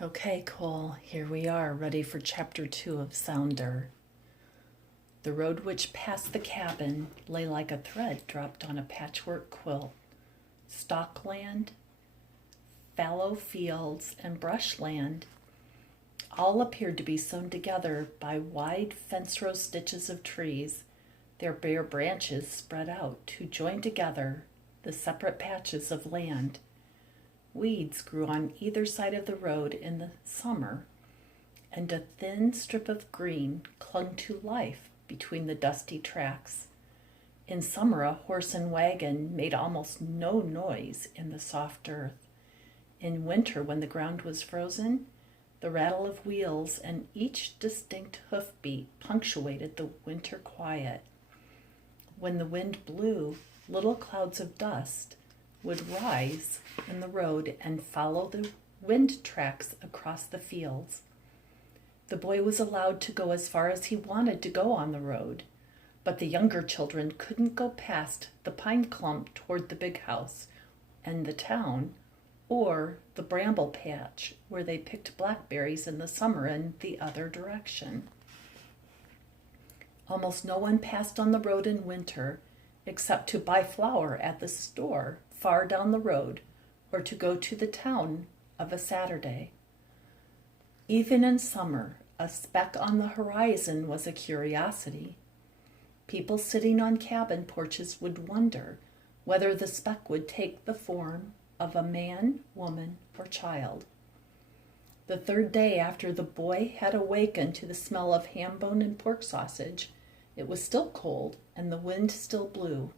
Okay, Cole, here we are, ready for Chapter 2 of Sounder. The road which passed the cabin lay like a thread dropped on a patchwork quilt. Stockland, fallow fields, and brushland all appeared to be sewn together by wide fence-row stitches of trees, their bare branches spread out to join together the separate patches of land. Weeds grew on either side of the road in the summer, and a thin strip of green clung to life between the dusty tracks. In summer, a horse and wagon made almost no noise in the soft earth. In winter, when the ground was frozen, the rattle of wheels and each distinct hoofbeat punctuated the winter quiet. When the wind blew, little clouds of dust would rise in the road and follow the wind tracks across the fields. The boy was allowed to go as far as he wanted to go on the road, but the younger children couldn't go past the pine clump toward the big house and the town, or the bramble patch where they picked blackberries in the summer in the other direction. Almost no one passed on the road in winter except to buy flour at the store far down the road or to go to the town of a Saturday. Even in summer, a speck on the horizon was a curiosity. People sitting on cabin porches would wonder whether the speck would take the form of a man, woman, or child. The third day after the boy had awakened to the smell of ham bone and pork sausage, it was still cold and the wind still blew,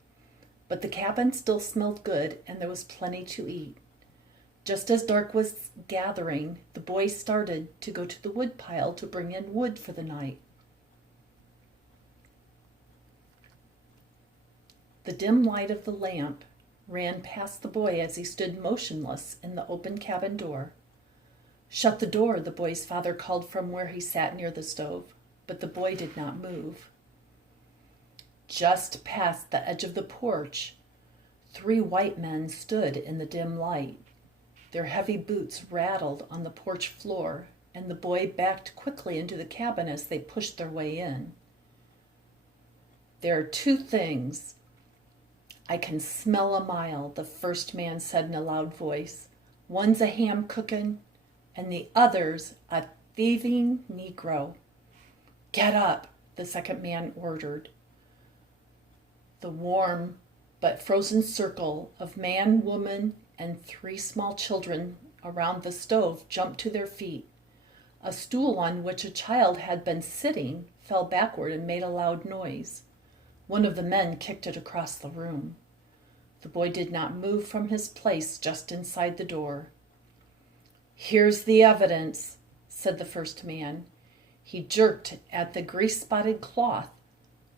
but the cabin still smelled good and there was plenty to eat. Just as dark was gathering, the boy started to go to the wood pile to bring in wood for the night. The dim light of the lamp ran past the boy as he stood motionless in the open cabin door. "Shut the door," the boy's father called from where he sat near the stove, but the boy did not move. Just past the edge of the porch, 3 white men stood in the dim light. Their heavy boots rattled on the porch floor, and the boy backed quickly into the cabin as they pushed their way in. "There are 2 things I can smell a mile," the first man said in a loud voice. "One's a ham cookin', and the other's a thieving Negro." "Get up," the second man ordered. The warm but frozen circle of man, woman, and 3 small children around the stove jumped to their feet. A stool on which a child had been sitting fell backward and made a loud noise. One of the men kicked it across the room. The boy did not move from his place just inside the door. "Here's the evidence," said the first man. He jerked at the grease-spotted cloth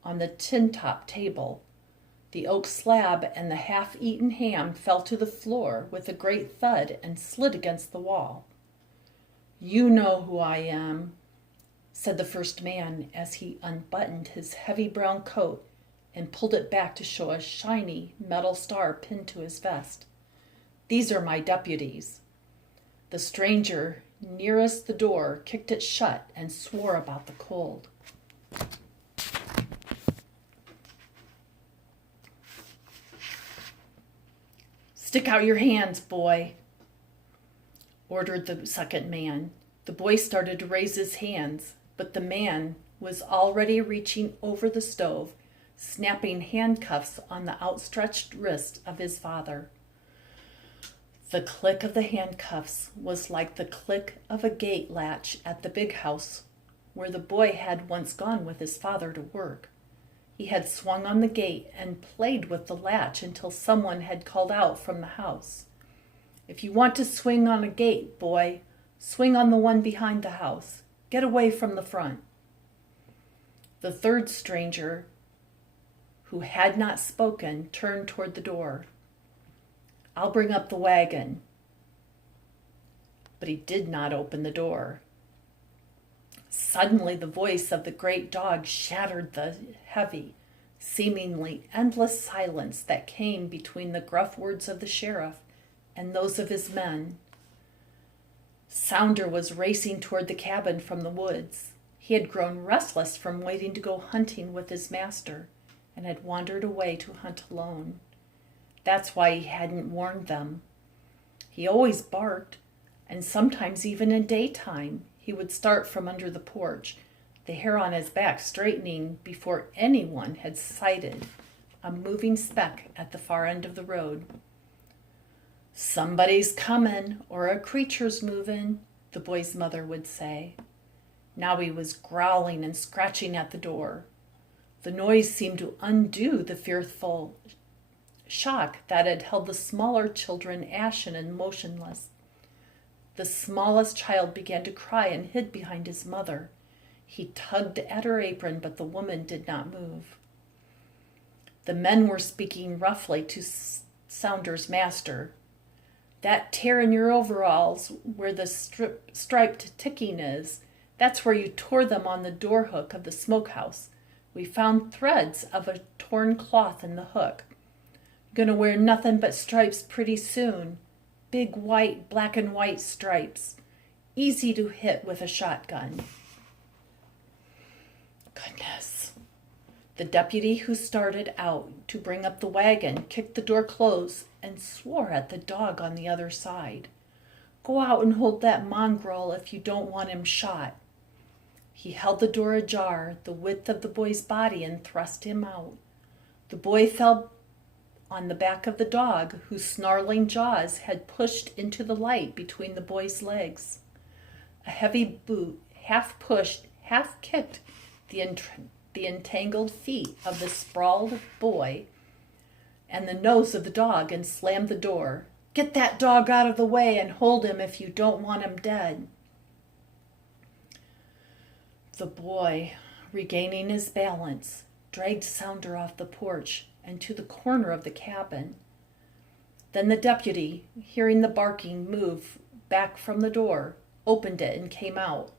on the tin-top table. The oak slab and the half-eaten ham fell to the floor with a great thud and slid against the wall. "You know who I am," said the first man as he unbuttoned his heavy brown coat and pulled it back to show a shiny metal star pinned to his vest. "These are my deputies." The stranger nearest the door kicked it shut and swore about the cold. "Stick out your hands, boy," ordered the second man. The boy started to raise his hands, but the man was already reaching over the stove, snapping handcuffs on the outstretched wrist of his father. The click of the handcuffs was like the click of a gate latch at the big house where the boy had once gone with his father to work. He had swung on the gate and played with the latch until someone had called out from the house, "If you want to swing on a gate, boy, swing on the one behind the house. Get away from the front." The third stranger, who had not spoken, turned toward the door. "I'll bring up the wagon." But he did not open the door. Suddenly the voice of the great dog shattered the heavy, seemingly endless silence that came between the gruff words of the sheriff and those of his men. Sounder was racing toward the cabin from the woods. He had grown restless from waiting to go hunting with his master and had wandered away to hunt alone. That's why he hadn't warned them. He always barked, and sometimes even in daytime he would start from under the porch, the hair on his back straightening before anyone had sighted a moving speck at the far end of the road. "Somebody's comin', or a creature's movin'," the boy's mother would say. Now he was growling and scratching at the door. The noise seemed to undo the fearful shock that had held the smaller children ashen and motionless. The smallest child began to cry and hid behind his mother. He tugged at her apron, but the woman did not move. The men were speaking roughly to Sounder's master. "That tear in your overalls where the striped ticking is, that's where you tore them on the door hook of the smokehouse. We found threads of a torn cloth in the hook. Gonna wear nothing but stripes pretty soon. Big white, black and white stripes. Easy to hit with a shotgun." Goodness. The deputy who started out to bring up the wagon kicked the door closed and swore at the dog on the other side. "Go out and hold that mongrel if you don't want him shot." He held the door ajar, the width of the boy's body, and thrust him out. The boy fell on the back of the dog, whose snarling jaws had pushed into the light between the boy's legs. A heavy boot half pushed, half kicked the entangled feet of the sprawled boy and the nose of the dog and slammed the door. "Get that dog out of the way and hold him if you don't want him dead." The boy, regaining his balance, dragged Sounder off the porch and to the corner of the cabin. Then the deputy, hearing the barking move back from the door, opened it and came out.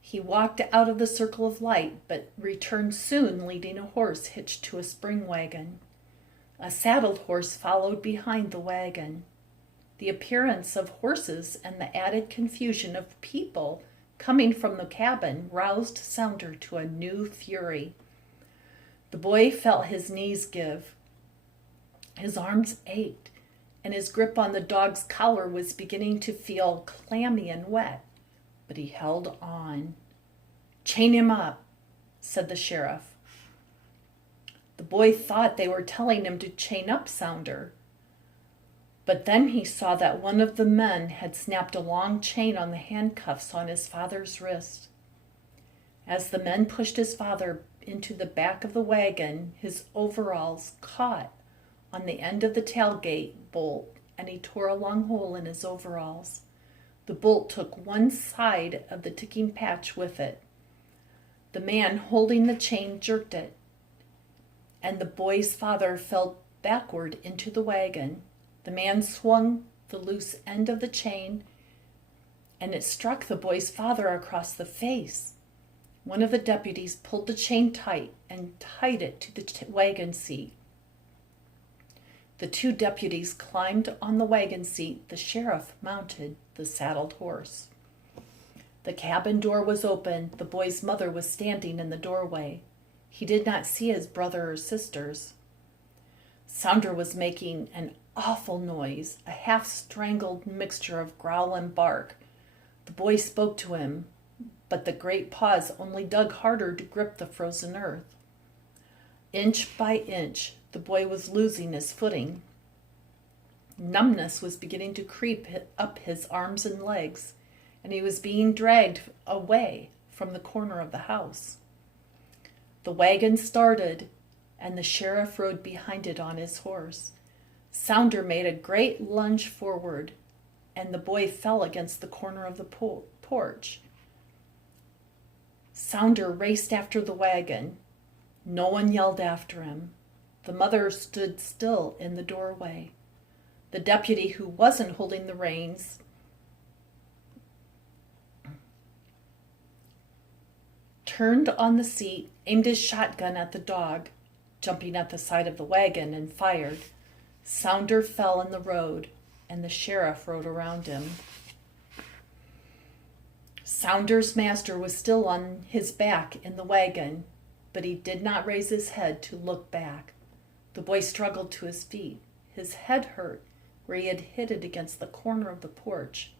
He walked out of the circle of light, but returned soon leading a horse hitched to a spring wagon. A saddled horse followed behind the wagon. The appearance of horses and the added confusion of people coming from the cabin roused Sounder to a new fury. The boy felt his knees give. His arms ached, and his grip on the dog's collar was beginning to feel clammy and wet, but he held on. "Chain him up," said the sheriff. The boy thought they were telling him to chain up Sounder, but then he saw that one of the men had snapped a long chain on the handcuffs on his father's wrist. As the men pushed his father into the back of the wagon, his overalls caught on the end of the tailgate bolt, and he tore a long hole in his overalls. The bolt took one side of the ticking patch with it. The man holding the chain jerked it, and the boy's father fell backward into the wagon. The man swung the loose end of the chain, and it struck the boy's father across the face. One of the deputies pulled the chain tight and tied it to the wagon seat. The two deputies climbed on the wagon seat. The sheriff mounted the saddled horse. The cabin door was open. The boy's mother was standing in the doorway. He did not see his brother or sisters. Sounder was making an awful noise, a half-strangled mixture of growl and bark. The boy spoke to him, but the great paws only dug harder to grip the frozen earth. Inch by inch, the boy was losing his footing. Numbness was beginning to creep up his arms and legs, and he was being dragged away from the corner of the house. The wagon started, and the sheriff rode behind it on his horse. Sounder made a great lunge forward, and the boy fell against the corner of the porch. Sounder raced after the wagon. No one yelled after him. The mother stood still in the doorway. The deputy who wasn't holding the reins turned on the seat, aimed his shotgun at the dog, jumping at the side of the wagon, and fired. Sounder fell in the road, and the sheriff rode around him. Saunder's master was still on his back in the wagon, but he did not raise his head to look back. The boy struggled to his feet. His head hurt where he had hit it against the corner of the porch.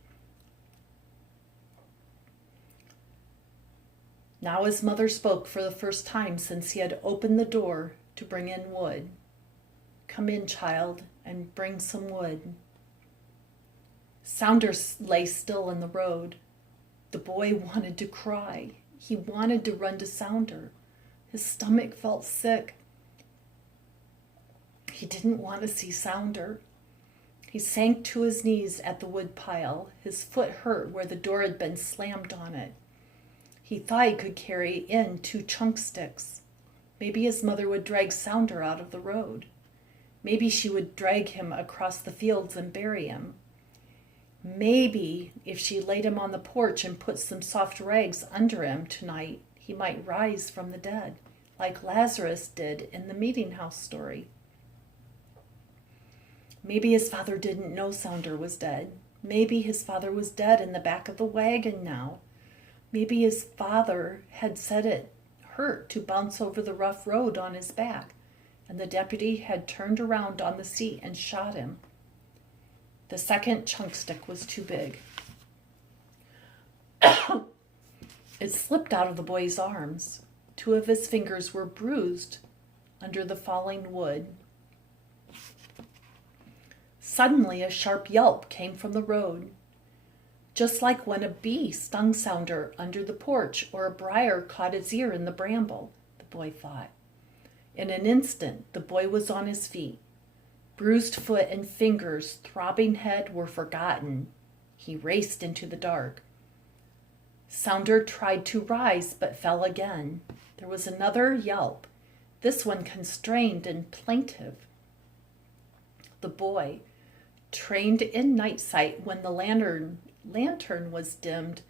Now his mother spoke for the first time since he had opened the door to bring in wood. "Come in, child, and bring some wood." Sounder lay still in the road. The boy wanted to cry. He wanted to run to Sounder. His stomach felt sick. He didn't want to see Sounder. He sank to his knees at the wood pile. His foot hurt where the door had been slammed on it. He thought he could carry in 2 chunk sticks. Maybe his mother would drag Sounder out of the road. Maybe she would drag him across the fields and bury him. Maybe if she laid him on the porch and put some soft rags under him tonight, he might rise from the dead, like Lazarus did in the meeting house story. Maybe his father didn't know Sounder was dead. Maybe his father was dead in the back of the wagon now. Maybe his father had said it hurt to bounce over the rough road on his back, and the deputy had turned around on the seat and shot him. The second chunk stick was too big. It slipped out of the boy's arms. 2 of his fingers were bruised under the falling wood. Suddenly a sharp yelp came from the road, just like when a bee stung Sounder under the porch or a briar caught his ear in the bramble, the boy thought. In an instant, the boy was on his feet. Bruised foot and fingers, throbbing head were forgotten. He raced into the dark. Sounder tried to rise but fell again. There was another yelp, this one constrained and plaintive. The boy, trained in night sight when the lantern was dimmed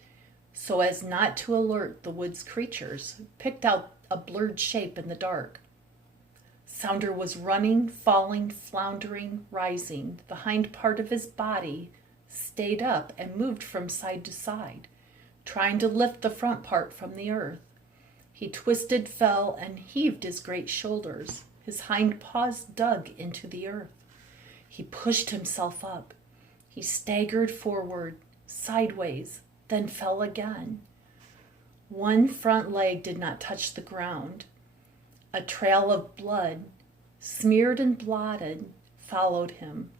so as not to alert the wood's creatures, picked out a blurred shape in the dark. Sounder was running, falling, floundering, rising. The hind part of his body stayed up and moved from side to side, trying to lift the front part from the earth. He twisted, fell, and heaved his great shoulders. His hind paws dug into the earth. He pushed himself up. He staggered forward, sideways, then fell again. One front leg did not touch the ground. A trail of blood, smeared and blotted, followed him.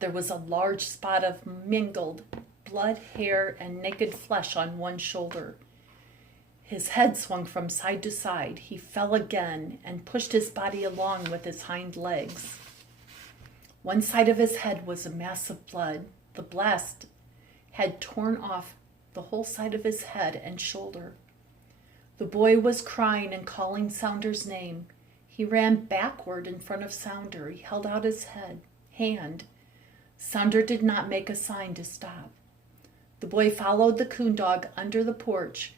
There was a large spot of mingled blood, hair, and naked flesh on one shoulder. His head swung from side to side. He fell again and pushed his body along with his hind legs. One side of his head was a mass of blood. The blast had torn off the whole side of his head and shoulder. The boy was crying and calling Sounder's name. He ran backward in front of Sounder. He held out his hand. Sounder did not make a sign to stop. The boy followed the coon dog under the porch,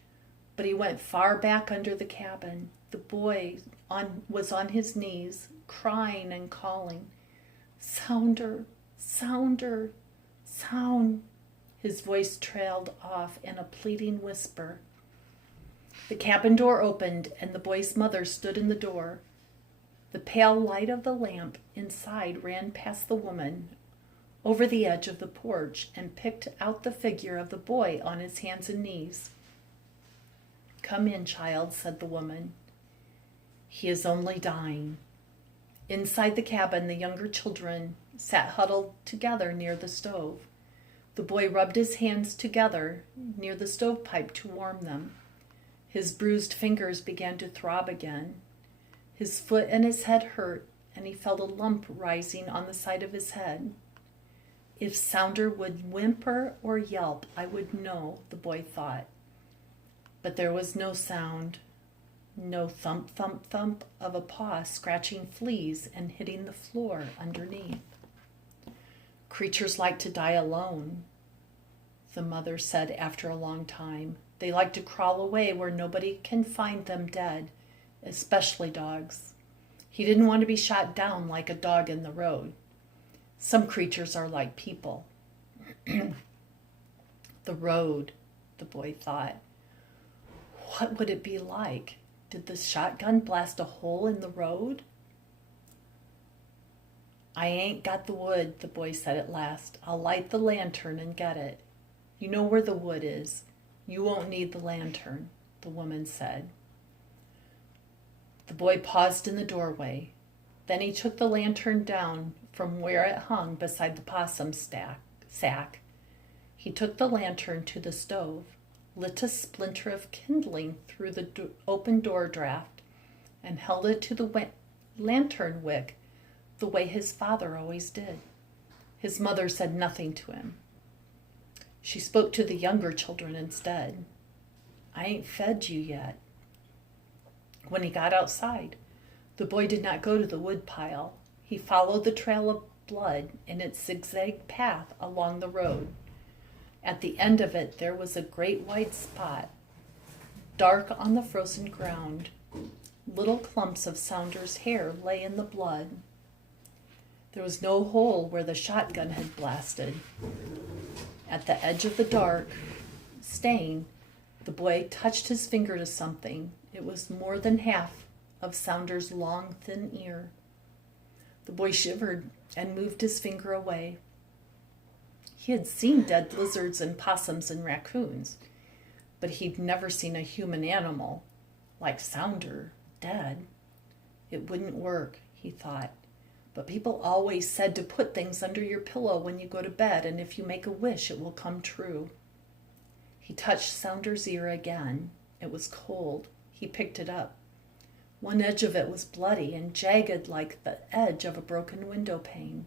but he went far back under the cabin. The boy was on his knees, crying and calling, "Sounder, Sounder, Sound." His voice trailed off in a pleading whisper. The cabin door opened, and the boy's mother stood in the door. The pale light of the lamp inside ran past the woman over the edge of the porch and picked out the figure of the boy on his hands and knees. "Come in, child," said the woman. "He is only dying." Inside the cabin, the younger children sat huddled together near the stove. The boy rubbed his hands together near the stovepipe to warm them. His bruised fingers began to throb again. His foot and his head hurt, and he felt a lump rising on the side of his head. If Sounder would whimper or yelp, I would know, the boy thought. But there was no sound, no thump, thump, thump of a paw scratching fleas and hitting the floor underneath. "Creatures like to die alone," the mother said after a long time. "They like to crawl away where nobody can find them dead, especially dogs." He didn't want to be shot down like a dog in the road. Some creatures are like people. The road, the boy thought. What would it be like? Did the shotgun blast a hole in the road? I ain't got the wood, the boy said at last. I'll light the lantern and get it. You know where the wood is. You won't need the lantern, the woman said. The boy paused in the doorway. Then he took the lantern down from where it hung beside the possum sack. He took the lantern to the stove, lit a splinter of kindling through the open door draft, and held it to the lantern wick the way his father always did. His mother said nothing to him. She spoke to the younger children instead. I ain't fed you yet. When he got outside, the boy did not go to the wood pile. He followed the trail of blood in its zigzag path along the road. At the end of it, there was a great white spot, dark on the frozen ground. Little clumps of Saunders' hair lay in the blood. There was no hole where the shotgun had blasted. At the edge of the dark stain, the boy touched his finger to something. It was more than half of Saunders' long, thin ear. The boy shivered and moved his finger away. He had seen dead lizards and possums and raccoons, but he'd never seen a human animal like Sounder dead. It wouldn't work, he thought. But people always said to put things under your pillow when you go to bed, and if you make a wish, it will come true. He touched Saunders' ear again. It was cold. He picked it up. One edge of it was bloody and jagged like the edge of a broken window pane.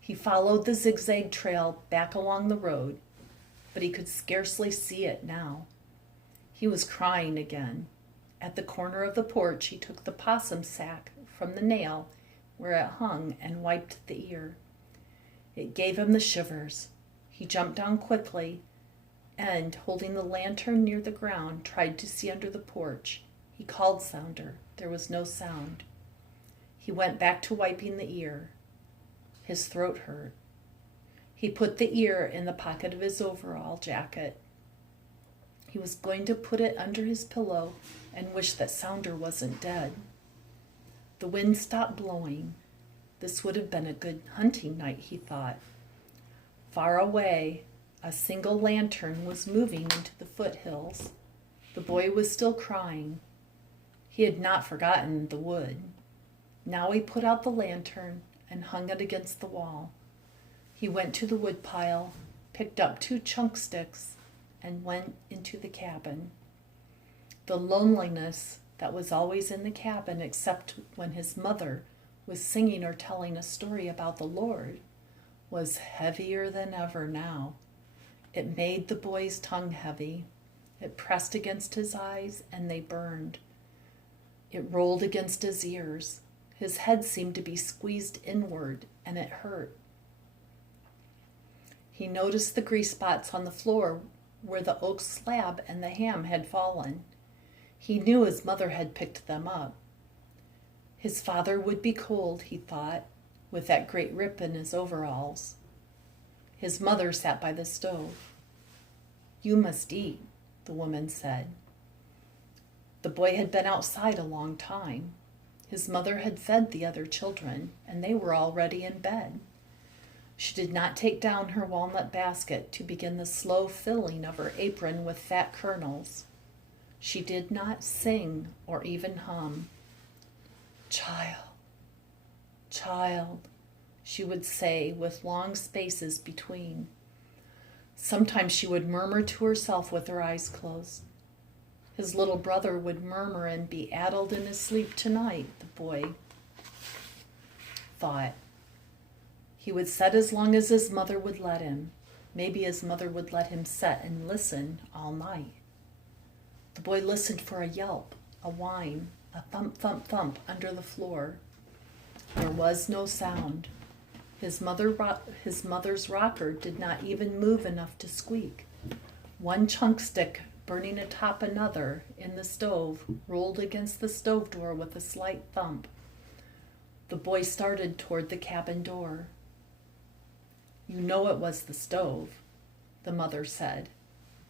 He followed the zigzag trail back along the road, but he could scarcely see it now. He was crying again. At the corner of the porch, he took the possum sack from the nail where it hung and wiped the ear. It gave him the shivers. He jumped down quickly and, holding the lantern near the ground, tried to see under the porch. He called Sounder. There was no sound. He went back to wiping the ear. His throat hurt. He put the ear in the pocket of his overall jacket. He was going to put it under his pillow and wish that Sounder wasn't dead. The wind stopped blowing. This would have been a good hunting night, he thought. Far away, a single lantern was moving into the foothills. The boy was still crying. He had not forgotten the wood. Now he put out the lantern and hung it against the wall. He went to the wood pile, picked up 2 chunk sticks, and went into the cabin. The loneliness that was always in the cabin, except when his mother was singing or telling a story about the Lord, was heavier than ever now. It made the boy's tongue heavy. It pressed against his eyes, and they burned. It rolled against his ears. His head seemed to be squeezed inward, and it hurt. He noticed the grease spots on the floor where the oak slab and the ham had fallen. He knew his mother had picked them up. His father would be cold, he thought, with that great rip in his overalls. His mother sat by the stove. You must eat, the woman said. The boy had been outside a long time. His mother had fed the other children, and they were already in bed. She did not take down her walnut basket to begin the slow filling of her apron with fat kernels. She did not sing or even hum. Child, child, she would say with long spaces between. Sometimes she would murmur to herself with her eyes closed. His little brother would murmur and be addled in his sleep tonight, the boy thought. He would sit as long as his mother would let him. Maybe his mother would let him sit and listen all night. The boy listened for a yelp, a whine, a thump, thump, thump under the floor. There was no sound. His mother's rocker did not even move enough to squeak. One chunk stick burning atop another in the stove rolled against the stove door with a slight thump. The boy started toward the cabin door. You know it was the stove, the mother said,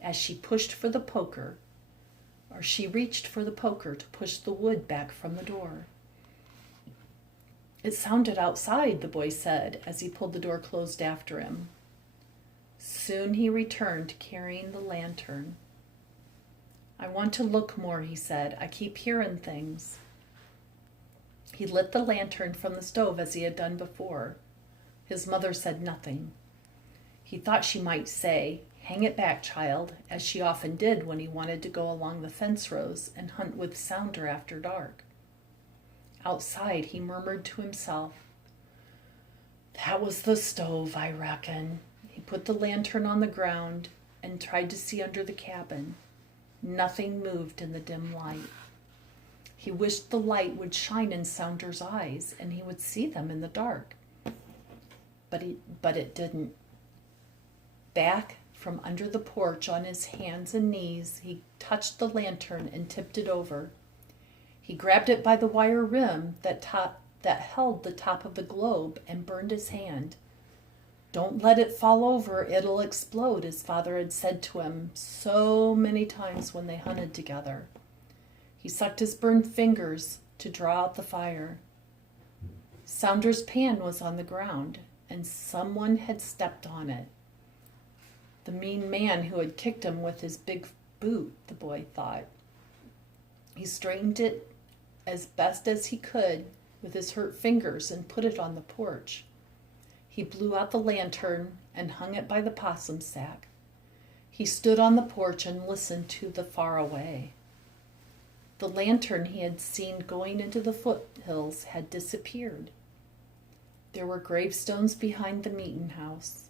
as she pushed for the poker, or she reached for the poker to push the wood back from the door. It sounded outside, the boy said as he pulled the door closed after him. Soon he returned carrying the lantern. I want to look more, he said. I keep hearing things. He lit the lantern from the stove as he had done before. His mother said nothing. He thought she might say, "Hang it back, child," as she often did when he wanted to go along the fence rows and hunt with Sounder after dark. Outside, he murmured to himself, "That was the stove, I reckon." He put the lantern on the ground and tried to see under the cabin. Nothing moved in the dim light. He wished the light would shine in Sounder's eyes and he would see them in the dark. But it didn't. Back from under the porch on his hands and knees, he touched the lantern and tipped it over. He grabbed it by the wire rim that held the top of the globe and burned his hand. "Don't let it fall over, it'll explode," his father had said to him so many times when they hunted together. He sucked his burned fingers to draw out the fire. Sounder's pan was on the ground, and someone had stepped on it. The mean man who had kicked him with his big boot, the boy thought. He straightened it as best as he could with his hurt fingers and put it on the porch. He blew out the lantern and hung it by the possum sack. He stood on the porch and listened to the far away. The lantern he had seen going into the foothills had disappeared. There were gravestones behind the meeting house.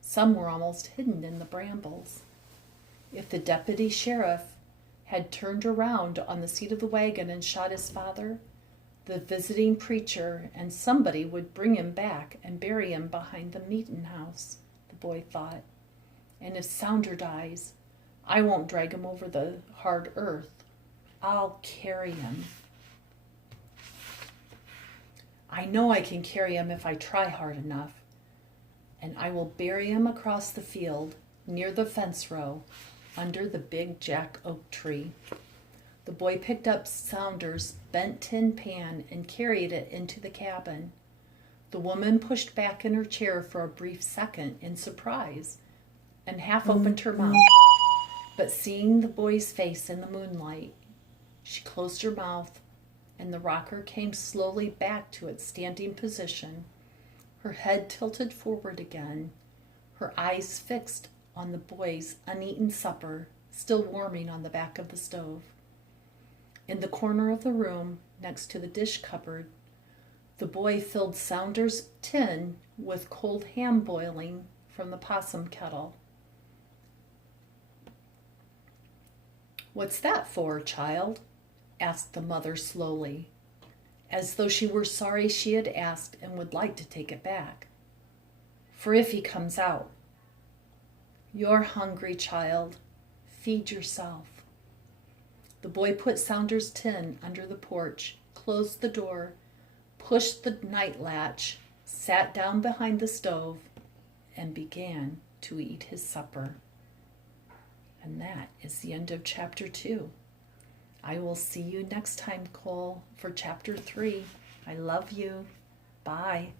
Some were almost hidden in the brambles. If the deputy sheriff had turned around on the seat of the wagon and shot his father, the visiting preacher and somebody would bring him back and bury him behind the meeting house, the boy thought. And if Sounder dies, I won't drag him over the hard earth. I'll carry him. I know I can carry him if I try hard enough. And I will bury him across the field, near the fence row, under the big jack oak tree. The boy picked up Sounder's bent tin pan and carried it into the cabin. The woman pushed back in her chair for a brief second in surprise and half opened her mouth. But seeing the boy's face in the moonlight, she closed her mouth and the rocker came slowly back to its standing position, her head tilted forward again, her eyes fixed on the boy's uneaten supper still warming on the back of the stove. In the corner of the room, next to the dish cupboard, the boy filled Sounder's tin with cold ham boiling from the possum kettle. "What's that for, child?" asked the mother slowly, as though she were sorry she had asked and would like to take it back. "For if he comes out." "You're hungry, child. Feed yourself." The boy put Sounder's tin under the porch, closed the door, pushed the night latch, sat down behind the stove, and began to eat his supper. And that is the end of chapter 2. I will see you next time, Cole, for chapter 3. I love you. Bye.